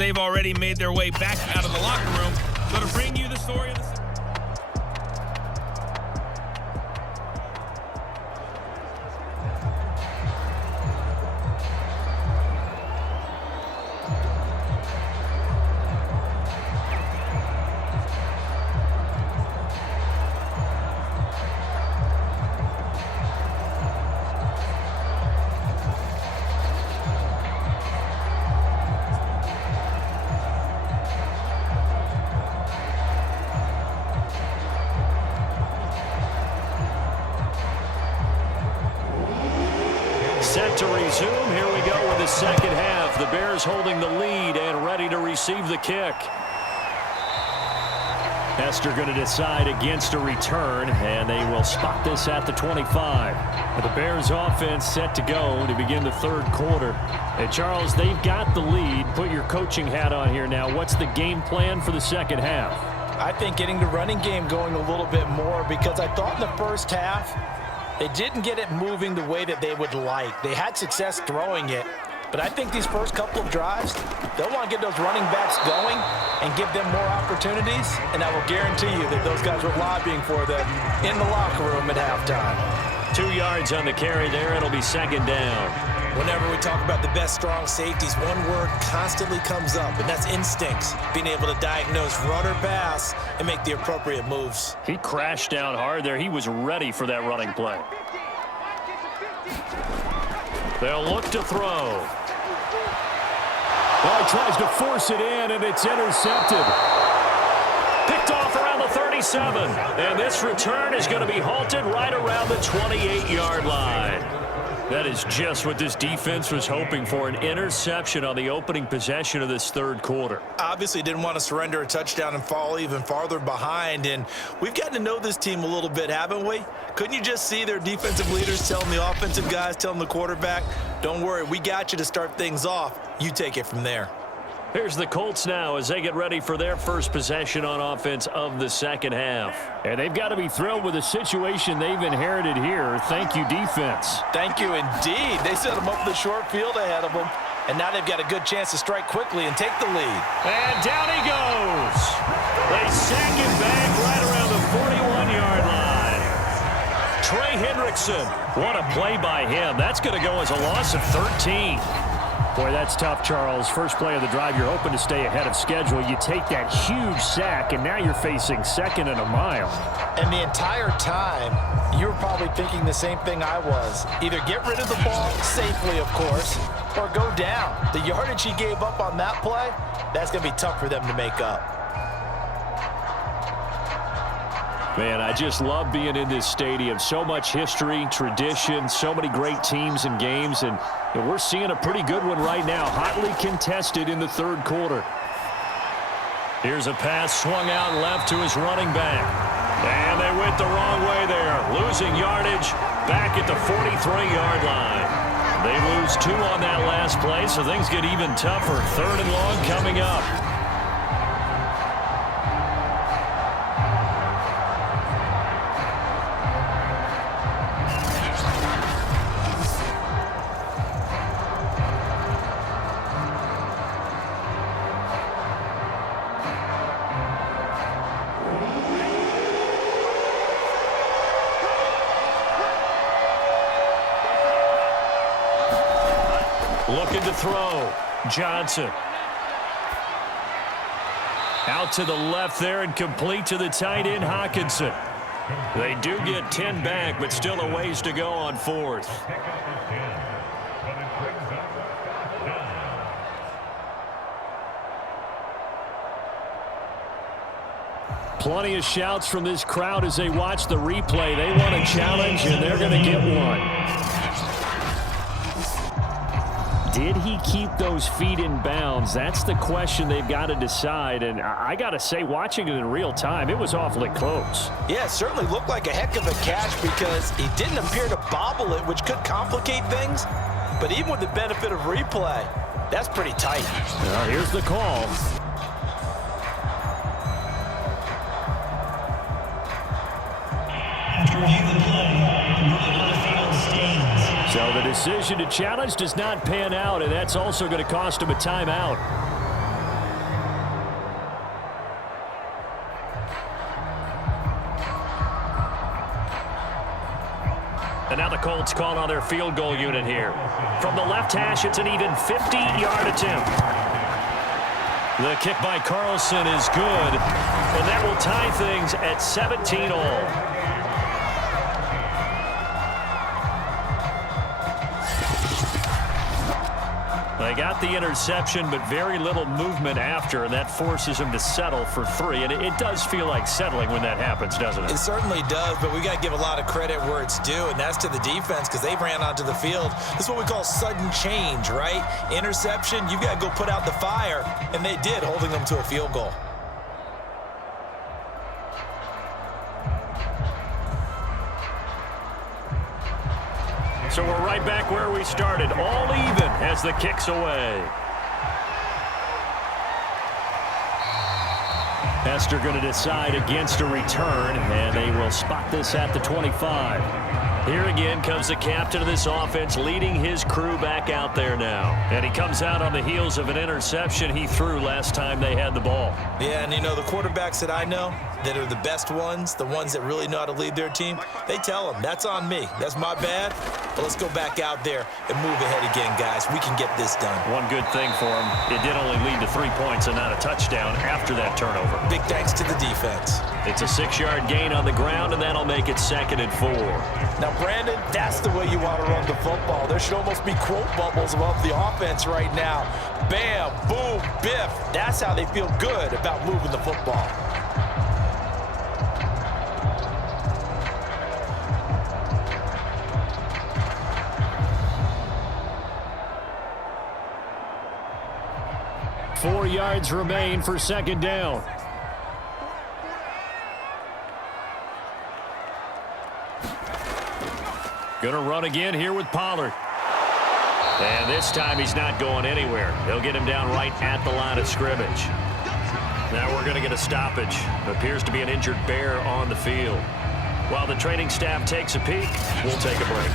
They've already made their way back out of the locker room. So to bring you the story of the set to resume. Here we go with the second half. The Bears holding the lead and ready to receive the kick. Hester going to decide against a return, and they will spot this at the 25. The Bears offense set to go to begin the third quarter. And Charles, they've got the lead. Put your coaching hat on here now. What's the game plan for the second half? I think getting the running game going a little bit more, because I thought in the first half they didn't get it moving the way that they would like. They had success throwing it, but I think these first couple of drives, they'll want to get those running backs going and give them more opportunities, and I will guarantee you that those guys were lobbying for them in the locker room at halftime. 2 yards on the carry there. It'll be second down. Whenever we talk about the best strong safeties, one word constantly comes up, and that's instincts. Being able to diagnose run or pass and make the appropriate moves. He crashed down hard there. He was ready for that running play. They'll look to throw. Well, he tries to force it in, and it's intercepted. Picked off around the 37. And this return is going to be halted right around the 28-yard line. That is just what this defense was hoping for, an interception on the opening possession of this third quarter. Obviously didn't want to surrender a touchdown and fall even farther behind, and we've gotten to know this team a little bit, haven't we? Couldn't you just see their defensive leaders telling the offensive guys, telling the quarterback, don't worry, we got you to start things off. You take it from there. Here's the Colts now as they get ready for their first possession on offense of the second half. And they've got to be thrilled with the situation they've inherited here. Thank you, defense. Thank you, indeed. They set them up the short field ahead of them, and now they've got a good chance to strike quickly and take the lead. And down he goes. They sack him back right around the 41-yard line. Trey Hendrickson. What a play by him. That's going to go as a loss of 13. Boy, that's tough, Charles. First play of the drive, you're hoping to stay ahead of schedule. You take that huge sack, and now you're facing second and a mile. And the entire time, you were probably thinking the same thing I was. Either get rid of the ball safely, of course, or go down. The yardage he gave up on that play, that's going to be tough for them to make up. Man, I just love being in this stadium. So much history, tradition, so many great teams and games, and we're seeing a pretty good one right now, hotly contested in the third quarter. Here's a pass swung out left to his running back. And they went the wrong way there, losing yardage back at the 43-yard line. They lose 2 on that last play, so things get even tougher. Third and long coming up. Looking to throw. Johnson. Out to the left there and complete to the tight end, Hawkinson. They do get 10 back, but still a ways to go on fourth. Plenty of shouts from this crowd as they watch the replay. They want a challenge, and they're going to get one. Did he keep those feet in bounds? That's the question they've got to decide. And I got to say, watching it in real time, it was awfully close. Yeah, it certainly looked like a heck of a catch because he didn't appear to bobble it, which could complicate things. But even with the benefit of replay, that's pretty tight. Now, here's the call. So the decision to challenge does not pan out, and that's also going to cost him a timeout. And now the Colts call on their field goal unit here. From the left hash, it's an even 50-yard attempt. The kick by Carlson is good, and that will tie things at 17 all. They got the interception, but very little movement after, and that forces him to settle for 3. And it does feel like settling when that happens, doesn't it? It certainly does, but we got to give a lot of credit where it's due, and that's to the defense because they ran onto the field. This is what we call sudden change, right? Interception, you've got to go put out the fire, and they did, holding them to a field goal. So we're right back where we started, all even as the kick's away. Hester going to decide against a return, and they will spot this at the 25. Here again comes the captain of this offense, leading his crew back out there now. And he comes out on the heels of an interception he threw last time they had the ball. Yeah, and you know, the quarterbacks that I know that are the best ones, the ones that really know how to lead their team, they tell them, that's on me. That's my bad. But let's go back out there and move ahead again, guys. We can get this done. One good thing for him, it did only lead to 3 points and not a touchdown after that turnover. Big thanks to the defense. It's a 6-yard gain on the ground, and that'll make it 2nd and 4. Now, Brandon, that's the way you want to run the football. There should almost be quote bubbles above the offense right now. Bam, boom, biff. That's how they feel good about moving the football. Four yards remain for 2nd down. Going to run again here with Pollard. And this time he's not going anywhere. They'll get him down right at the line of scrimmage. Now we're going to get a stoppage. Appears to be an injured Bear on the field. While the training staff takes a peek, we'll take a break.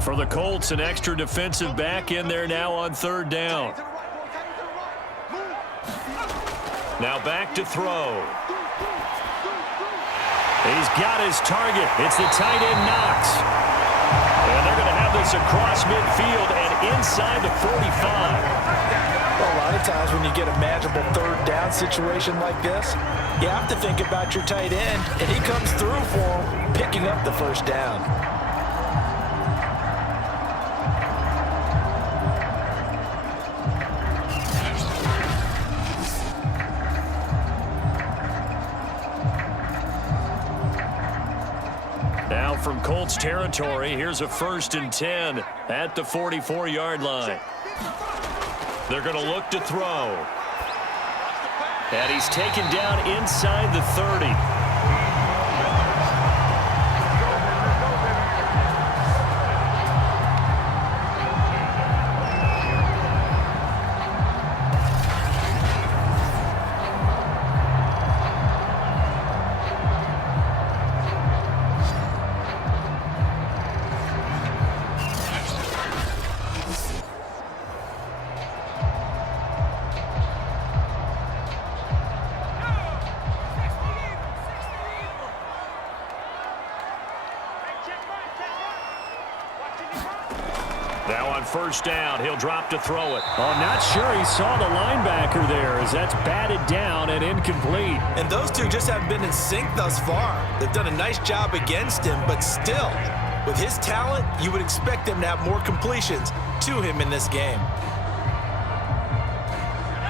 For the Colts, an extra defensive back in there now on 3rd down. Now back to throw. He's got his target. It's the tight end Knox. And they're going to have this across midfield and inside the 45. Well, a lot of times when you get a manageable 3rd down situation like this, you have to think about your tight end, and he comes through for him, picking up the 1st down. From Colts territory, here's a 1st and 10 at the 44-yard line. They're going to look to throw. And he's taken down inside the 30. Now on 1st down, he'll drop to throw it. Oh, not sure he saw the linebacker there as that's batted down and incomplete. And those two just haven't been in sync thus far. They've done a nice job against him, but still, with his talent, you would expect them to have more completions to him in this game.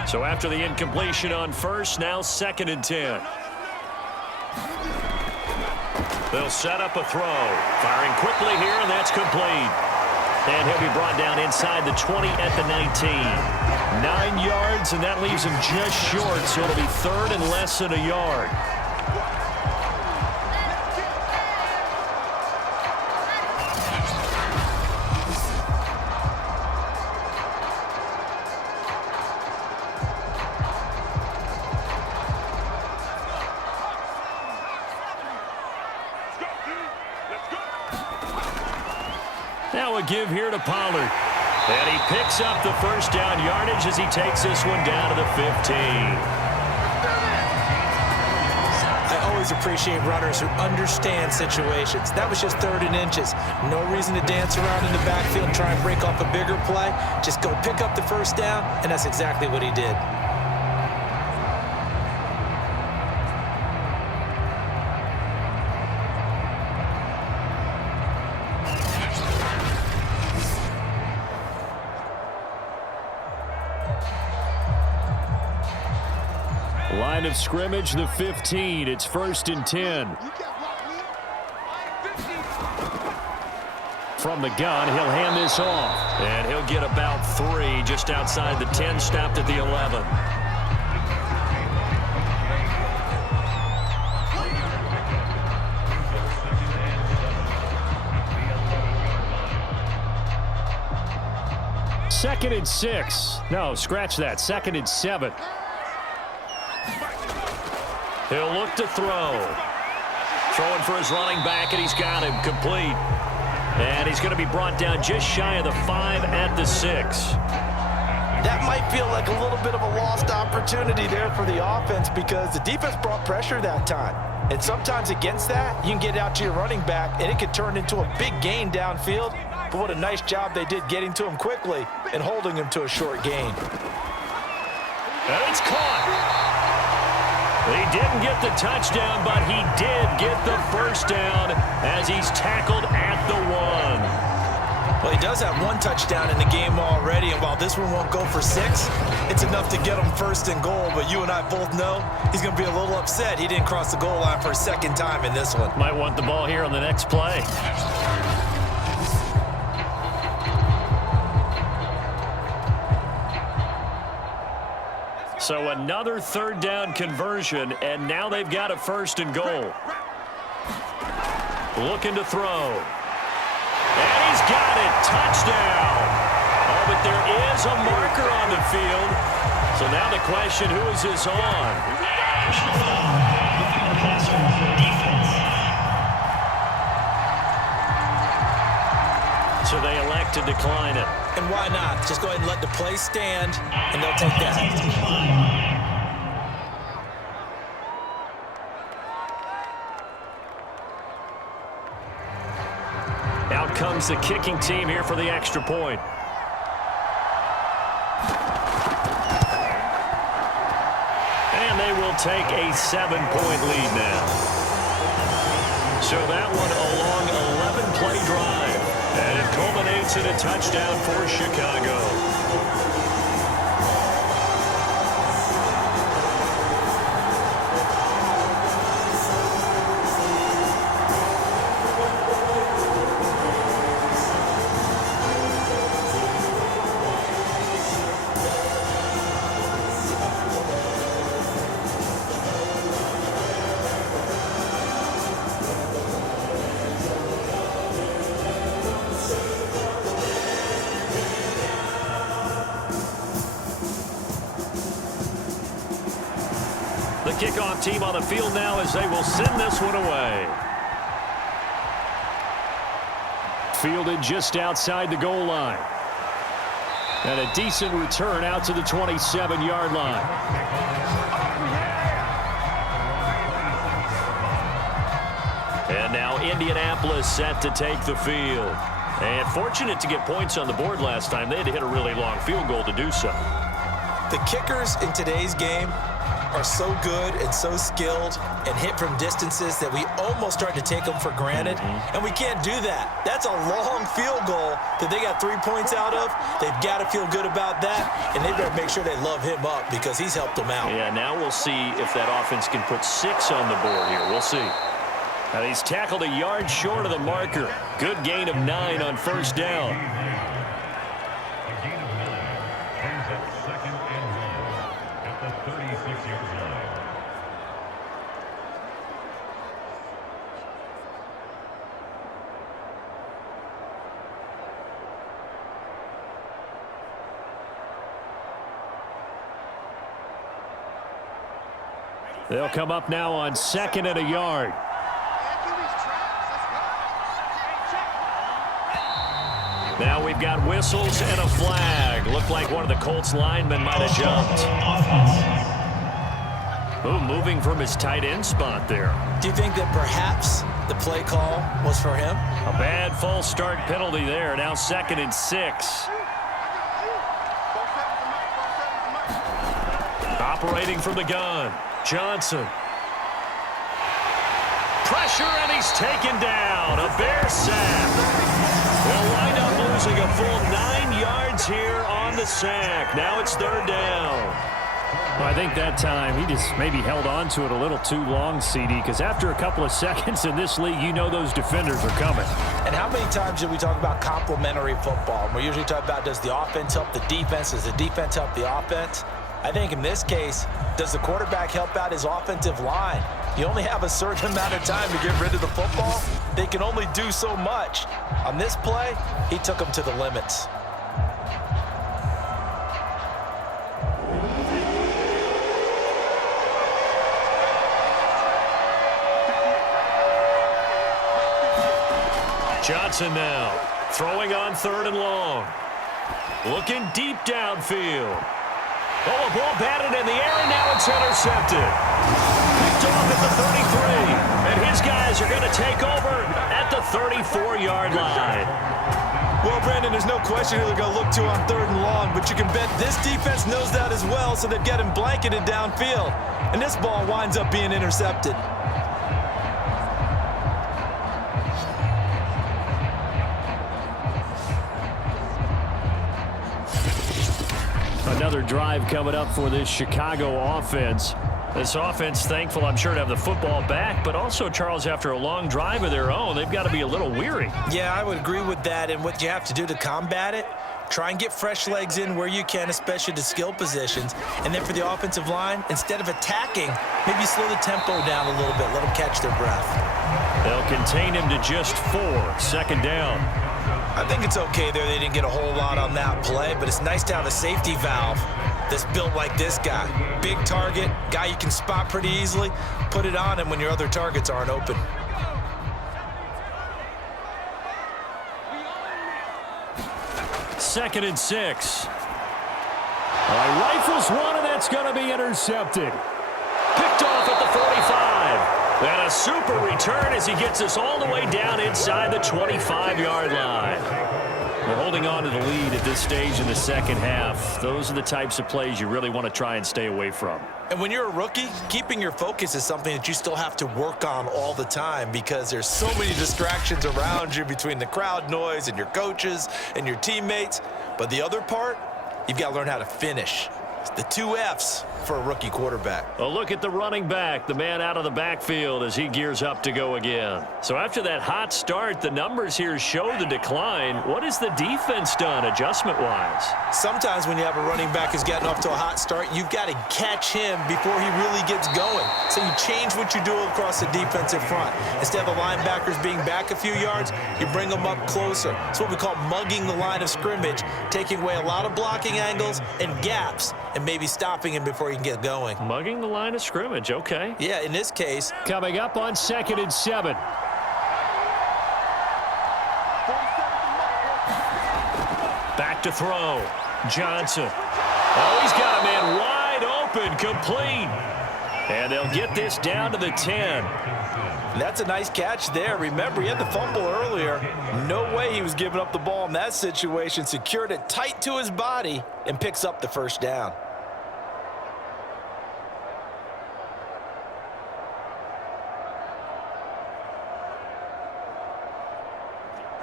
So after the incompletion on 1st, now 2nd and 10. They'll set up a throw. Firing quickly here, and that's complete. And he'll be brought down inside the 20 at the 19. 9 yards, and that leaves him just short, so it'll be 3rd and less than a yard. Now a give here to Pollard. And he picks up the first down yardage as he takes this one down to the 15. I always appreciate runners who understand situations. That was just 3rd and inches. No reason to dance around in the backfield and try and break off a bigger play. Just go pick up the first down, and that's exactly what he did. Line of scrimmage, the 15. It's 1st and 10. From the gun, he'll hand this off. And he'll get about 3 just outside the 10, stopped at the 11. Second and 6. No, scratch that. 2nd and 7. He'll look to throw. Throwing for his running back, and he's got him complete. And he's going to be brought down just shy of the 5 at the 6. That might feel like a little bit of a lost opportunity there for the offense because the defense brought pressure that time. And sometimes against that, you can get out to your running back, and it could turn into a big gain downfield. But what a nice job they did getting to him quickly and holding him to a short gain. And it's caught. He didn't get the touchdown, but he did get the first down as he's tackled at the 1. Well, he does have 1 touchdown in the game already, and while this one won't go for 6, it's enough to get him 1st and goal. But you and I both know he's going to be a little upset he didn't cross the goal line for a 2nd time in this one. Might want the ball here on the next play. So another 3rd down conversion, and now they've got a 1st and goal. Looking to throw. And he's got it. Touchdown. Oh, but there is a marker on the field. So now the question, who is this on? So they elect to decline it. And why not? Just go ahead and let the play stand, and they'll take that. Out comes the kicking team here for the extra point. And they will take a 7-point lead now. So that one a long 11-play drive. And it culminates in a touchdown for Chicago. The kickoff team on the field now as they will send this one away. Fielded just outside the goal line. And a decent return out to the 27-yard line. And now Indianapolis set to take the field. And fortunate to get points on the board last time. They had to hit a really long field goal to do so. The kickers in today's game are so good and so skilled and hit from distances that we almost start to take them for granted. And we can't do that. That's a long field goal that they got 3 points out of. They've got to feel good about that, and they better make sure they love him up because he's helped them out. Yeah, now we'll see if that offense can put 6 on the board here. We'll see. And he's tackled a yard short of the marker. Good gain of 9 on 1st down. They'll come up now on 2nd and a yard. Now we've got whistles and a flag. Looked like one of the Colts linemen might have jumped. Oh, moving from his tight end spot there. Do you think that perhaps the play call was for him? A bad false start penalty there. Now 2nd and 6. Operating from the gun. Johnson. Pressure, and he's taken down. A Bear sack. They'll wind up losing a full 9 yards here on the sack. Now it's 3rd down. Well, I think that time he just maybe held on to it a little too long, CD, because after a couple of seconds in this league, you know those defenders are coming. And how many times do we talk about complementary football? We usually talk about, does the offense help the defense? Does the defense help the offense? I think in this case, does the quarterback help out his offensive line? You only have a certain amount of time to get rid of the football. They can only do so much. On this play, he took them to the limits. Johnson now throwing on 3rd and long. Looking deep downfield. Oh, a ball batted in the air, and now it's intercepted. Picked off at the 33, and his guys are going to take over at the 34-yard line. Well, Brandon, there's no question who they're going to look to on 3rd and long, but you can bet this defense knows that as well, so they've got him blanketed downfield. And this ball winds up being intercepted. Another drive coming up for this Chicago offense. This offense thankful, I'm sure, to have the football back, but also, Charles, after a long drive of their own, they've got to be a little weary. Yeah, I would agree with that, and what you have to do to combat it, try and get fresh legs in where you can, especially to skill positions. And then for the offensive line, instead of attacking, maybe slow the tempo down a little bit, let them catch their breath. They'll contain him to just 4, 2nd down. I think it's okay there. They didn't get a whole lot on that play, but it's nice to have a safety valve that's built like this guy. Big target, guy you can spot pretty easily. Put it on him when your other targets aren't open. Second and 6. Rifles one, and that's going to be intercepted. Picked off at the 45. And a super return as he gets us all the way down inside the 25-yard line. We're holding on to the lead at this stage in the 2nd half. Those are the types of plays you really want to try and stay away from. And when you're a rookie, keeping your focus is something that you still have to work on all the time because there's so many distractions around you between the crowd noise and your coaches and your teammates. But the other part, you've got to learn how to finish. It's the 2 F's for a rookie quarterback. A look at the running back, the man out of the backfield as he gears up to go again. So after that hot start, the numbers here show the decline. What has the defense done adjustment-wise? Sometimes when you have a running back who's gotten off to a hot start, you've got to catch him before he really gets going. So you change what you do across the defensive front. Instead of the linebackers being back a few yards, you bring them up closer. It's what we call mugging the line of scrimmage, taking away a lot of blocking angles and gaps and maybe stopping him before he can get going. Mugging the line of scrimmage, okay. Yeah, in this case. Coming up on 2nd and 7. Back to throw. Johnson. Oh, he's got a man wide open, complete. And they'll get this down to the 10. That's a nice catch there. Remember, he had the fumble earlier. No way he was giving up the ball in that situation. Secured it tight to his body and picks up the 1st down.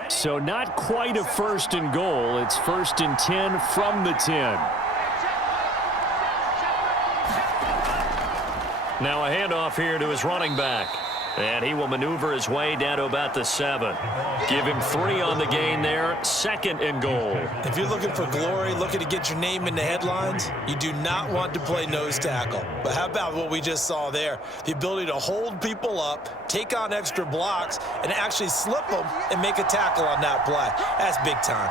So not quite a 1st and goal. It's 1st and 10 from the 10. Now a handoff here to his running back. And he will maneuver his way down to about the 7. Give him 3 on the gain there. 2nd and goal. If you're looking for glory, looking to get your name in the headlines, you do not want to play nose tackle. But how about what we just saw there? The ability to hold people up, take on extra blocks, and actually slip them and make a tackle on that play. That's big time.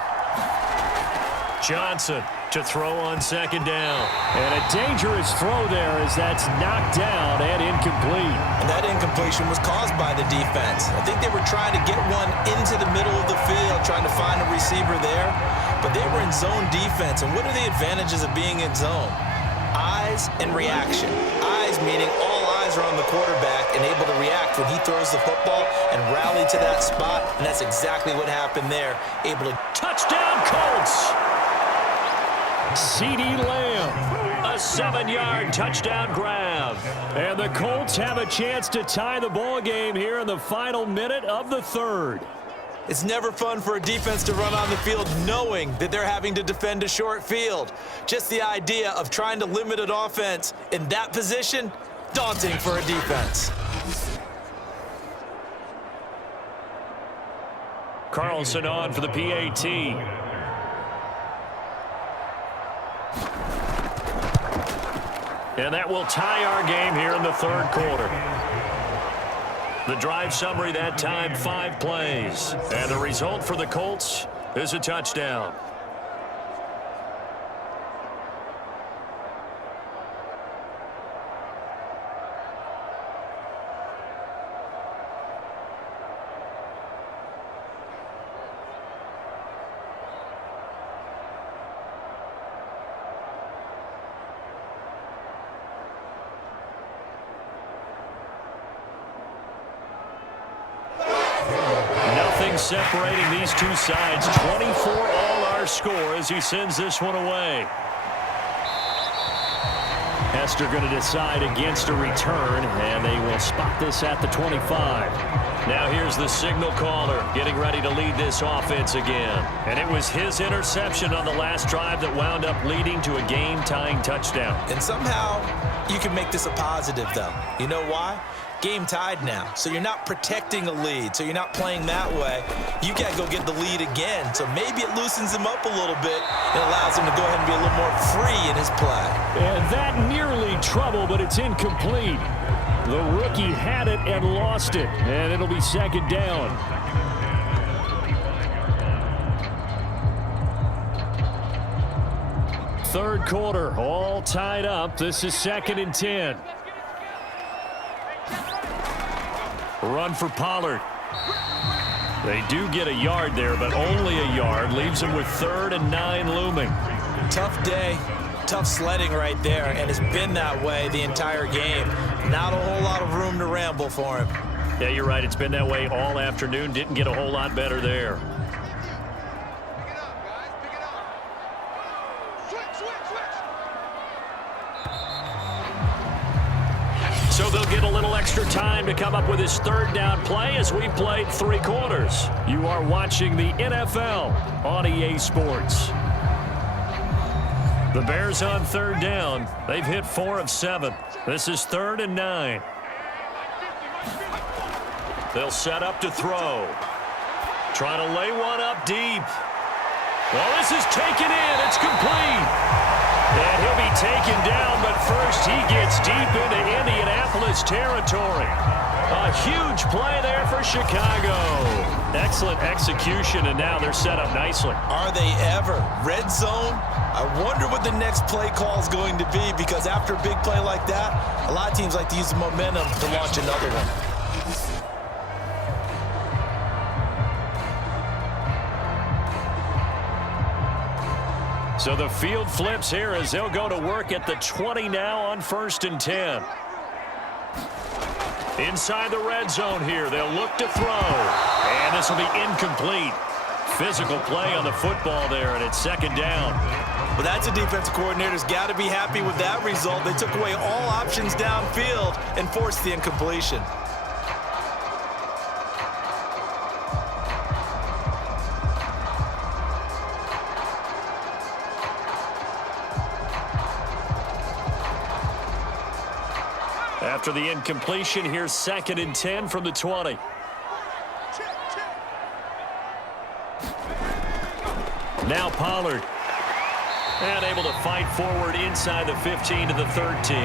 Johnson to throw on 2nd down. And a dangerous throw there as that's knocked down and incomplete. And that incomplete incompletion was caused by the defense. I think they were trying to get one into the middle of the field, trying to find a receiver there, but they were in zone defense. And what are the advantages of being in zone? Eyes and reaction. Eyes meaning all eyes are on the quarterback and able to react when he throws the football and rally to that spot, and that's exactly what happened there. Able to Touchdown, Colts! CeeDee Lamb, a 7-yard touchdown grab. And the Colts have a chance to tie the ball game here in the final minute of the third. It's never fun for a defense to run on the field knowing that they're having to defend a short field. Just the idea of trying to limit an offense in that position, daunting for a defense. Carlson on for the PAT. And that will tie our game here in the third quarter. The drive summary that time, 5 plays. And the result for the Colts is a touchdown. Separating these two sides, 24 all our score as he sends this one away. Hester going to decide against a return, and they will spot this at the 25. Now here's the signal caller getting ready to lead this offense again. And it was his interception on the last drive that wound up leading to a game-tying touchdown. And somehow you can make this a positive, though. You know why? Game tied now, so you're not protecting a lead, so you're not playing that way. You got to go get the lead again, so maybe it loosens him up a little bit and allows him to go ahead and be a little more free in his play. And that nearly trouble, but it's incomplete. The rookie had it and lost it, and it'll be second down. Third quarter, all tied up. This is 2nd and 10. Run for Pollard. They do get a yard there, but only a yard. Leaves them with 3rd and 9 looming. Tough day, tough sledding right there, and it's been that way the entire game. Not a whole lot of room to ramble for him. Yeah, you're right. It's been that way all afternoon. Didn't get a whole lot better there. So they'll get a little extra time to come up with his 3rd down play as we played 3 quarters. You are watching the NFL on EA Sports. The Bears on 3rd down. They've hit 4 of 7. This is 3rd and 9. They'll set up to throw. Trying to lay one up deep. Well, this is taken in. It's complete. And he'll be taken down, but first he gets deep into Indianapolis territory. A huge play there for Chicago. Excellent execution, and now they're set up nicely. Are they ever? Red zone? I wonder what the next play call is going to be, because after a big play like that, a lot of teams like to use the momentum to launch another one. So the field flips here as they'll go to work at the 20 now on 1st and 10. Inside the red zone here, they'll look to throw. And this will be incomplete. Physical play on the football there, and it's 2nd down. Well, that's a defensive coordinator's got to be happy with that result. They took away all options downfield and forced the incompletion. After the incompletion, here's 2nd and 10 from the 20. Now Pollard. And able to fight forward inside the 15 to the 13.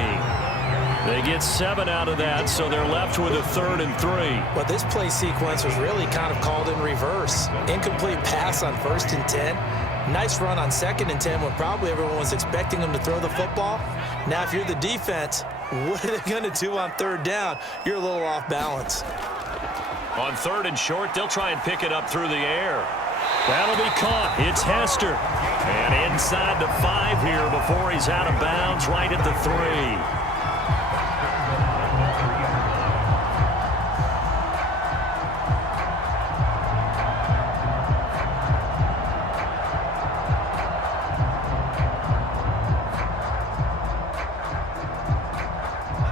They get 7 out of that, so they're left with a 3rd and 3. Well, this play sequence was really kind of called in reverse. Incomplete pass on 1st and 10. Nice run on 2nd and 10 when probably everyone was expecting him to throw the football. Now, if you're the defense, What are they going to do on third down? You're a little off balance. On third and short, they'll try and pick it up through the air. That'll be caught. It's Hester. And inside the 5 here before he's out of bounds, right at the 3.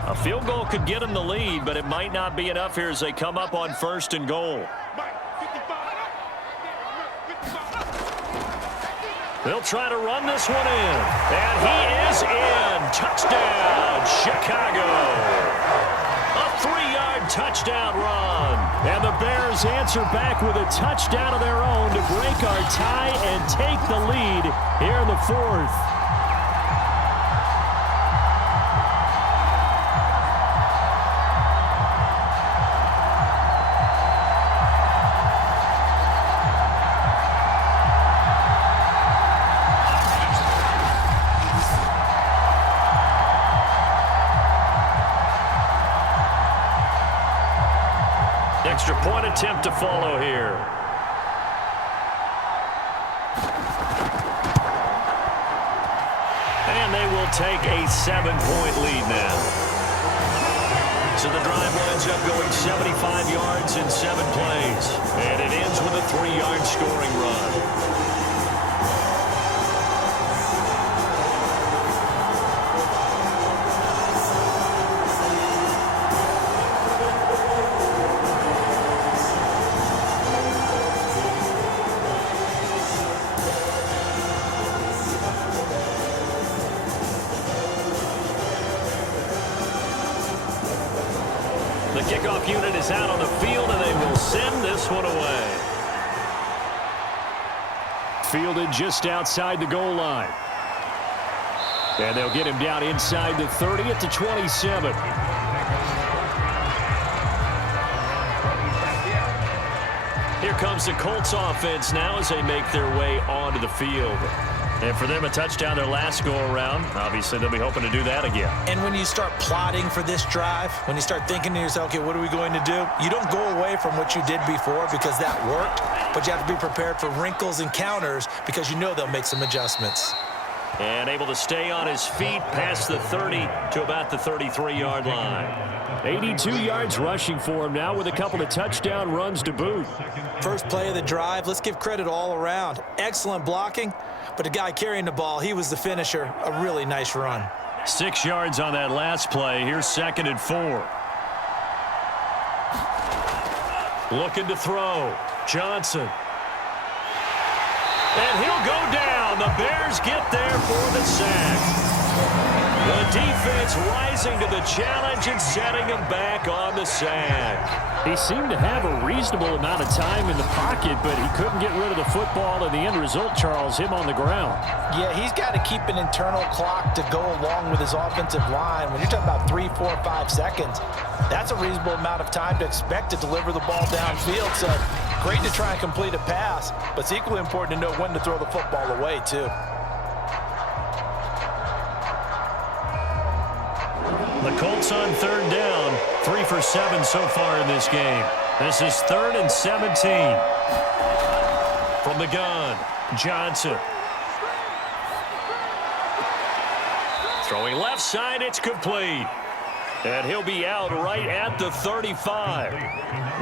A field goal could get them the lead, but it might not be enough here as they come up on 1st and goal. They'll try to run this one in. And he is in. Touchdown, Chicago. A 3-yard touchdown run. And the Bears answer back with a touchdown of their own to break our tie and take the lead here in the 4th. Extra point attempt to follow here. And they will take a 7-point lead now. So the drive winds up going 75 yards in 7 plays. And it ends with a 3-yard scoring run. The kickoff unit is out on the field, and they will send this one away. Fielded just outside the goal line. And they'll get him down inside the 30 at the 27. Here comes the Colts offense now as they make their way onto the field. And for them, a touchdown their last go-around. Obviously, they'll be hoping to do that again. And when you start plotting for this drive, when you start thinking to yourself, okay, what are we going to do? You don't go away from what you did before because that worked, but you have to be prepared for wrinkles and counters because you know they'll make some adjustments. And able to stay on his feet past the 30 to about the 33-yard line. 82 yards rushing for him now with a couple of touchdown runs to boot. First play of the drive, let's give credit all around. Excellent blocking, but the guy carrying the ball, he was the finisher. A really nice run. 6 yards on that last play. Here's 2nd and 4. Looking to throw. Johnson. And he'll go down. The Bears get there for the sack. The defense rising to the challenge and setting him back on the sack. He seemed to have a reasonable amount of time in the pocket, but he couldn't get rid of the football, and the end result, Charles, him on the ground. Yeah, he's got to keep an internal clock to go along with his offensive line. When you're talking about 3, 4, 5 seconds, that's a reasonable amount of time to expect to deliver the ball downfield. So great to try and complete a pass, but it's equally important to know when to throw the football away, too. The Colts on 3rd down, 3 for 7 so far in this game. This is 3rd and 17. From the gun, Johnson. Throwing left side, it's complete. And he'll be out right at the 35.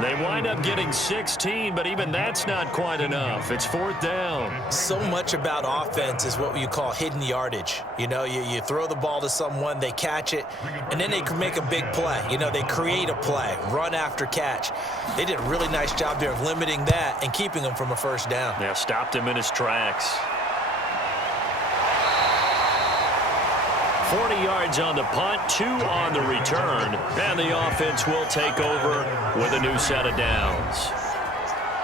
They wind up getting 16, but even that's not quite enough. It's 4th down. So much about offense is what you call hidden yardage. You know, you throw the ball to someone, they catch it, and then they can make a big play. You know, they create a play, run after catch. They did a really nice job there of limiting that and keeping him from a first down. Yeah, stopped him in his tracks. 40 yards on the punt, 2 on the return, and the offense will take over with a new set of downs.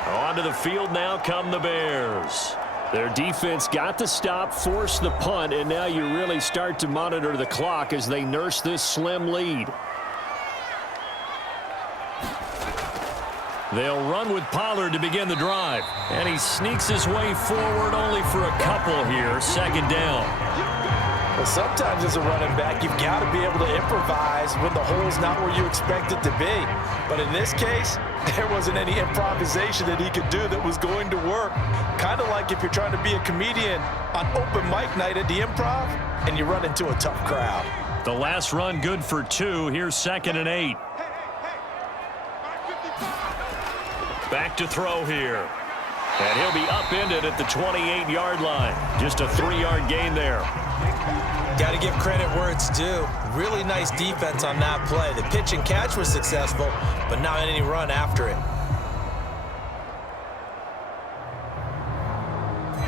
Onto the field now come the Bears. Their defense got the stop, forced the punt, and now you really start to monitor the clock as they nurse this slim lead. They'll run with Pollard to begin the drive, and he sneaks his way forward only for a couple here, 2nd down. Well, sometimes as a running back, you've got to be able to improvise when the hole's not where you expect it to be. But in this case, there wasn't any improvisation that he could do that was going to work. Kind of like if you're trying to be a comedian on open mic night at the Improv and you run into a tough crowd. The last run good for 2. Here's 2nd and 8. Back to throw here. And he'll be upended at the 28-yard line. Just a 3-yard gain there. Got to give credit where it's due. Really nice defense on that play. The pitch and catch was successful, but not any run after it.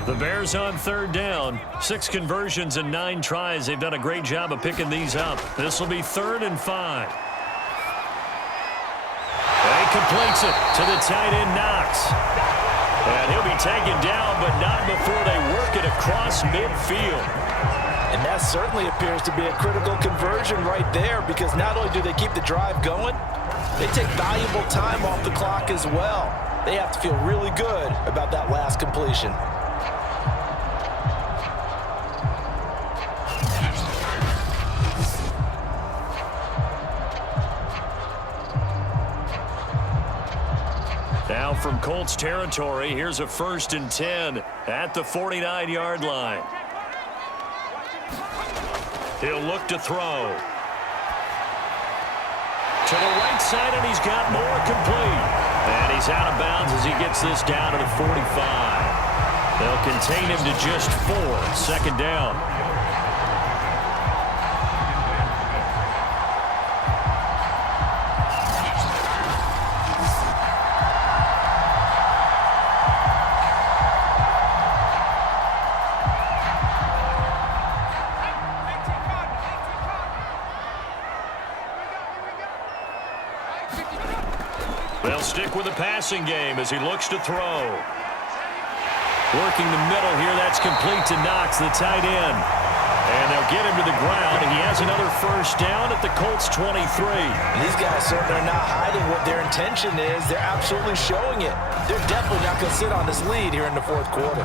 The Bears on 3rd down. 6 conversions and 9 tries. They've done a great job of picking these up. This will be 3rd and 5. And he completes it to the tight end, Knox. And he'll be taken down, but not before they work it across midfield. And that certainly appears to be a critical conversion right there, because not only do they keep the drive going, they take valuable time off the clock as well. They have to feel really good about that last completion. Now from Colts territory, here's a 1st and 10 at the 49-yard line. He'll look to throw. To the right side, and he's got more complete. And he's out of bounds as he gets this down to the 45. They'll contain him to just 4. 2nd down. They'll stick with the passing game as he looks to throw. Working the middle here, that's complete to Knox, the tight end. And they'll get him to the ground. He has another 1st down at the Colts 23. And these guys certainly are not hiding what their intention is. They're absolutely showing it. They're definitely not going to sit on this lead here in the 4th quarter.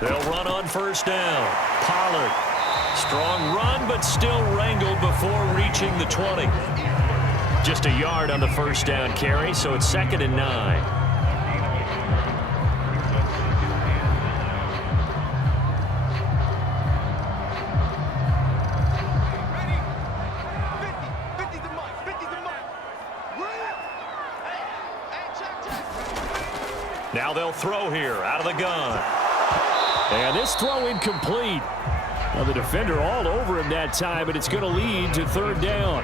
They'll run on 1st down. Pollard. Strong run, but still wrangled before reaching the 20. Just a yard on the 1st down carry, so it's 2nd and 9. Now they'll throw here out of the gun. And this throw incomplete. Well, the defender all over him that time, but it's going to lead to 3rd down.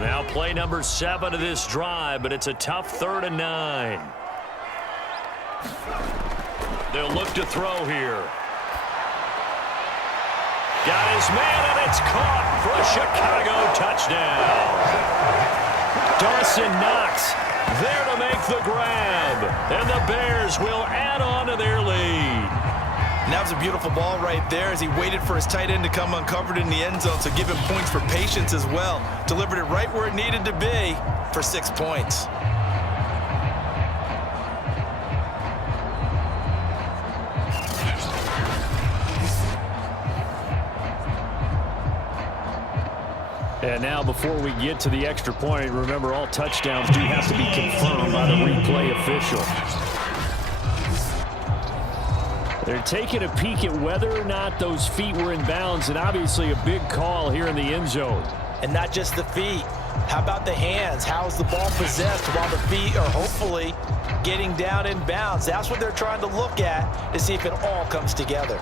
Now play number 7 of this drive, but it's a tough 3rd and 9. They'll look to throw here. Got his man, and it's caught for a Chicago touchdown. Dawson Knox there to make the grab, and the Bears will add on to their lead. And that was a beautiful ball right there as he waited for his tight end to come uncovered in the end zone, so give him points for patience as well. Delivered it right where it needed to be for 6 points. And now before we get to the extra point, remember all touchdowns do have to be confirmed by the replay official. They're taking a peek at whether or not those feet were in bounds, and obviously a big call here in the end zone. And not just the feet. How about the hands? How's the ball possessed while the feet are hopefully getting down in bounds? That's what they're trying to look at to see if it all comes together.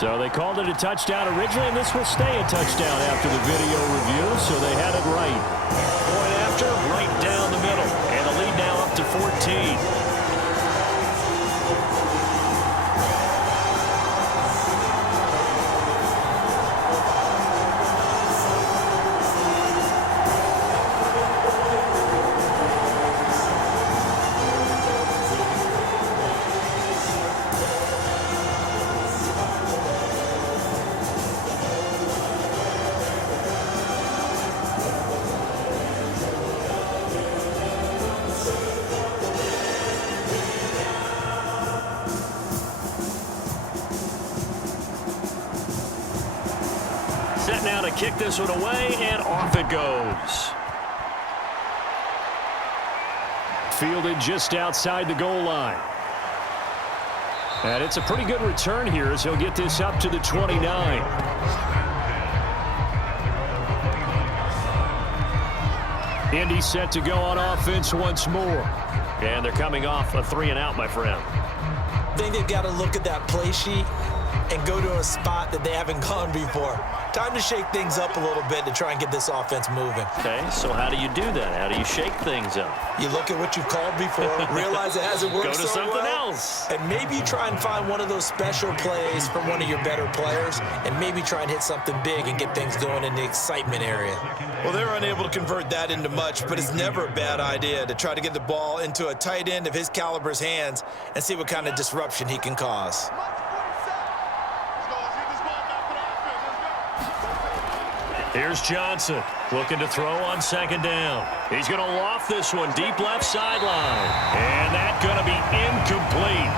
So they called it a touchdown originally, and this will stay a touchdown after the video review, so they had it right. Point after, right down the middle. And the lead now up to 14. Set now to kick this one away, and off it goes. Fielded just outside the goal line. And it's a pretty good return here as he'll get this up to the 29. Indy set to go on offense once more. And they're coming off a 3-and-out, my friend. I think they've got to look at that play sheet and go to a spot that they haven't gone before. Time to shake things up a little bit to try and get this offense moving. Okay, so how do you do that? How do you shake things up? You look at what you've called before, realize it hasn't worked Go to so something well, else. and maybe you try and find one of those special plays from one of your better players, and maybe try and hit something big and get things going in the excitement area. Well, they're unable to convert that into much, but it's never a bad idea to try to get the ball into a tight end of his caliber's hands and see what kind of disruption he can cause. Here's Johnson looking to throw on second down. He's going to loft this one deep left sideline. And that's going to be incomplete.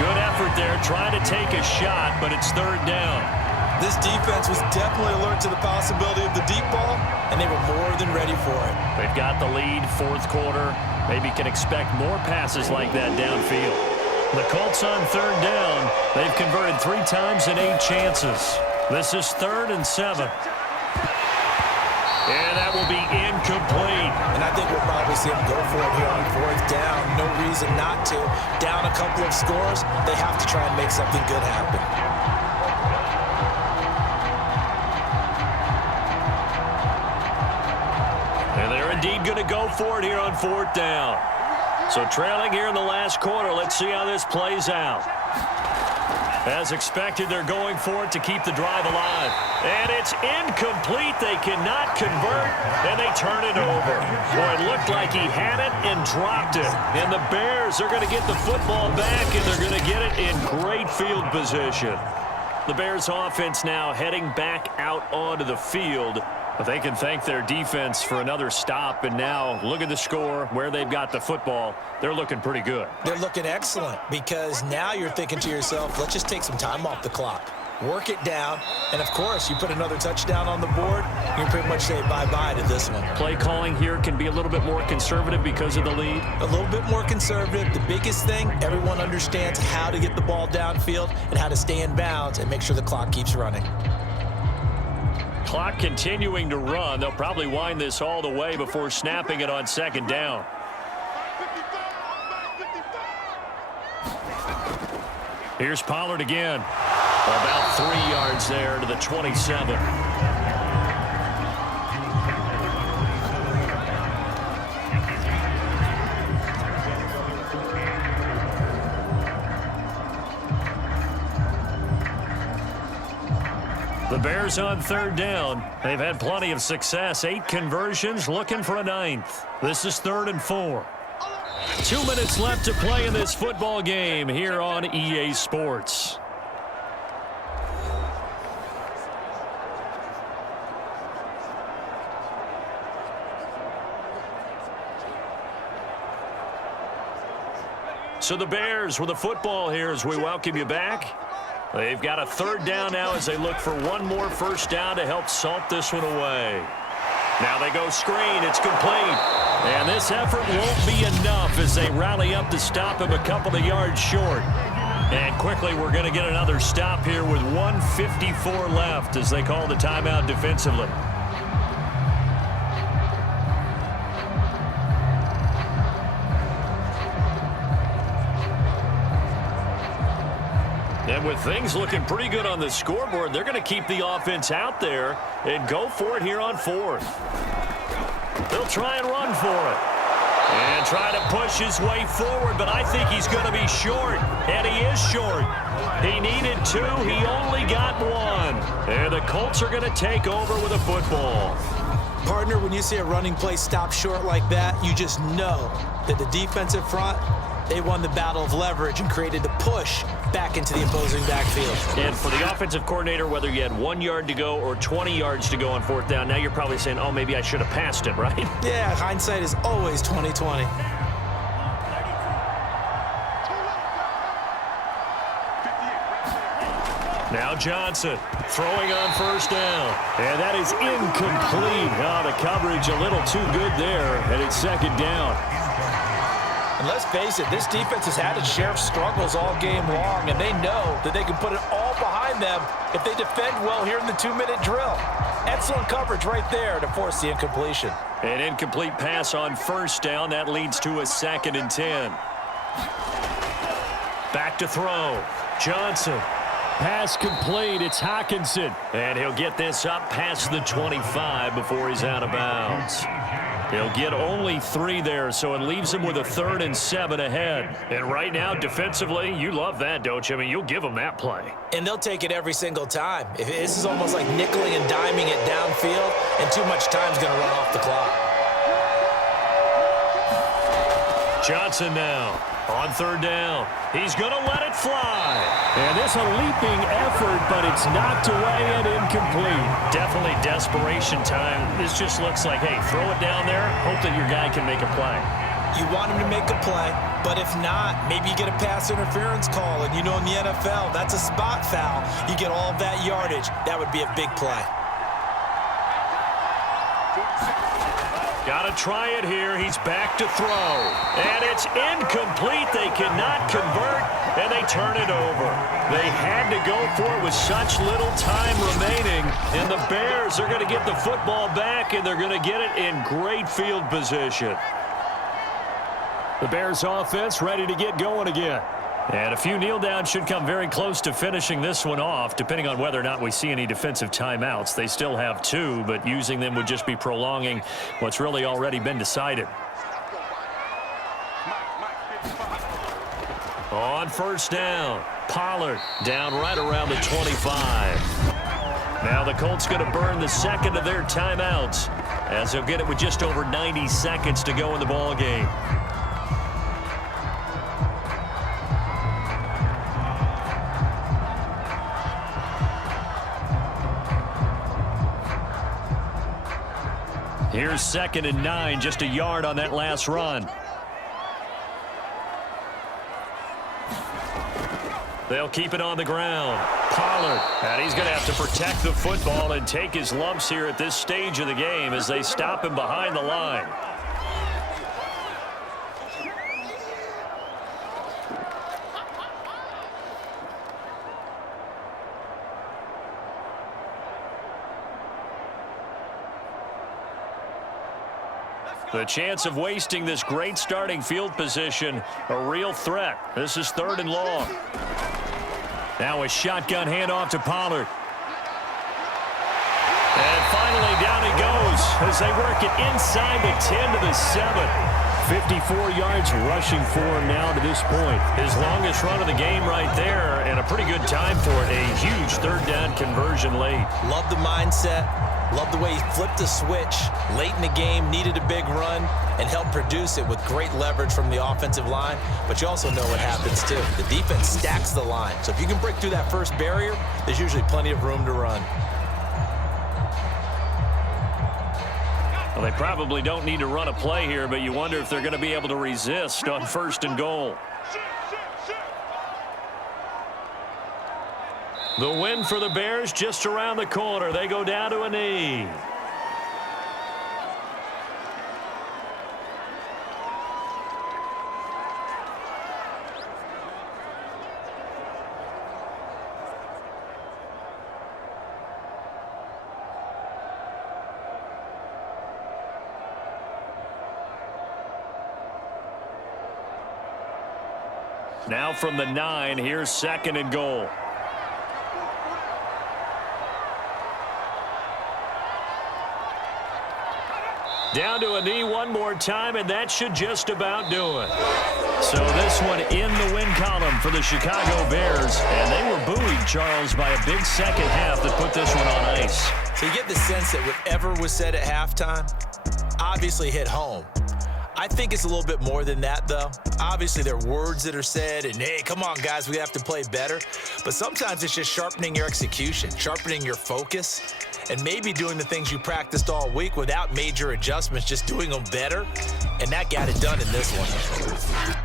Good effort there trying to take a shot, but it's third down. This defense was definitely alert to the possibility of the deep ball, And they were more than ready for it. They've got the lead, fourth quarter. Maybe can expect more passes like that downfield. The Colts on third down. They've converted 3 times in 8 chances. This is 3rd and 7. And that will be incomplete. And I think we'll probably see them go for it here on 4th down. No reason not to. Down a couple of scores, they have to try and make something good happen. And they're indeed going to go for it here on 4th down. So trailing here in the last quarter. Let's see how this plays out. As expected, they're going for it to keep the drive alive. And it's incomplete. They cannot convert, and they turn it over. Boy, it looked like he had it and dropped it. And the Bears are going to get the football back, and they're going to get it in great field position. The Bears offense now heading back out onto the field. But they can thank their defense for another stop. And now look at the score, where they've got the football. They're looking pretty good. They're looking excellent because now you're thinking to yourself, let's just take some time off the clock. Work it down. And, of course, you put another touchdown on the board, you can pretty much say bye-bye to this one. Play calling here can be a little bit more conservative because of the lead. A little bit more conservative. The biggest thing, everyone understands how to get the ball downfield and how to stay in bounds and make sure the clock keeps running. Clock continuing to run. They'll probably wind this all the way before snapping it on 2nd down. Here's Pollard again. About 3 yards there to the 27. The Bears on 3rd down. They've had plenty of success. 8 conversions, looking for a 9th. This is 3rd and 4. 2 minutes left to play in this football game here on EA Sports. So the Bears with the football here as we welcome you back. They've got a 3rd down now as they look for one more 1st down to help salt this one away. Now they go screen. It's complete. And this effort won't be enough as they rally up to stop him a couple of yards short. And quickly we're going to get another stop here with 1:54 left as they call the timeout defensively. And with things looking pretty good on the scoreboard, they're going to keep the offense out there and go for it here on 4th. They'll try and run for it. And try to push his way forward, but I think he's going to be short. And he is short. He needed 2. He only got 1. And the Colts are going to take over with a football. Partner, when you see a running play stop short like that, you just know that the defensive front, they won the battle of leverage and created the push back into the opposing backfield. And for the offensive coordinator, whether you had 1 yard to go or 20 yards to go on 4th down, now you're probably saying, oh, maybe I should have passed it, right? Yeah, hindsight is always 20/20. Now Johnson throwing on 1st down. And that is incomplete. Oh, the coverage a little too good there, and it's 2nd down. And let's face it, this defense has had its share of struggles all game long, and they know that they can put it all behind them if they defend well here in the 2-minute drill. Excellent coverage right there to force the incompletion. An incomplete pass on 1st down. That leads to a 2nd and 10. Back to throw. Johnson. Pass complete. It's Hockenson. And he'll get this up past the 25 before he's out of bounds. He'll get only 3 there, so it leaves him with a 3rd and 7 ahead. And right now, defensively, you love that, don't you? I mean, you'll give them that play. And they'll take it every single time. This is almost like nickeling and diming it downfield, and too much time's going to run off the clock. Johnson now on 3rd down. He's going to let it fly. And this a leaping effort, but it's knocked away and incomplete. Definitely desperation time. This just looks like, hey, throw it down there, hope that your guy can make a play. You want him to make a play, but if not, maybe you get a pass interference call. And you know in the NFL, that's a spot foul. You get all of that yardage. That would be a big play. Got to try it here. He's back to throw. And it's incomplete. They cannot convert, and they turn it over. They had to go for it with such little time remaining, and the Bears are going to get the football back, and they're going to get it in great field position. The Bears offense ready to get going again. And a few kneel downs should come very close to finishing this one off, depending on whether or not we see any defensive timeouts. They still have 2, but using them would just be prolonging what's really already been decided. On 1st down, Pollard down right around the 25. Now the Colts going to burn the 2nd of their timeouts, as they'll get it with just over 90 seconds to go in the ball game. Here's 2nd and 9, just a yard on that last run. They'll keep it on the ground. Pollard, and he's going to have to protect the football and take his lumps here at this stage of the game as they stop him behind the line. The chance of wasting this great starting field position, a real threat. This is 3rd and long. Now a shotgun handoff to Pollard. And finally down he goes as they work it inside the 10 to the 7. 54 yards rushing for him now to this point. His longest run of the game right there, and a pretty good time for it. A huge 3rd down conversion late. Love the mindset. Love the way he flipped the switch late in the game, needed a big run, and helped produce it with great leverage from the offensive line. But you also know what happens, too. The defense stacks the line. So if you can break through that first barrier, there's usually plenty of room to run. Well, they probably don't need to run a play here, but you wonder if they're going to be able to resist on 1st and goal. The win for the Bears just around the corner. They go down to a knee. Now from the 9, here's 2nd and goal. Down to a knee one more time, and that should just about do it. So this one in the win column for the Chicago Bears, and they were buoyed, Charles, by a big second half that put this one on ice. So you get the sense that whatever was said at halftime obviously hit home. I think it's a little bit more than that, though. Obviously, there are words that are said, and, hey, come on, guys, we have to play better. But sometimes it's just sharpening your execution, sharpening your focus, and maybe doing the things you practiced all week without major adjustments, just doing them better. And that got it done in this one.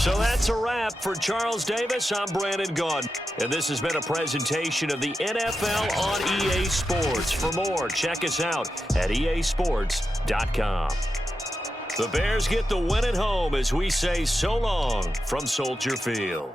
So that's a wrap for Charles Davis. I'm Brandon Gaudin, and this has been a presentation of the NFL on EA Sports. For more, check us out at easports.com. The Bears get the win at home as we say so long from Soldier Field.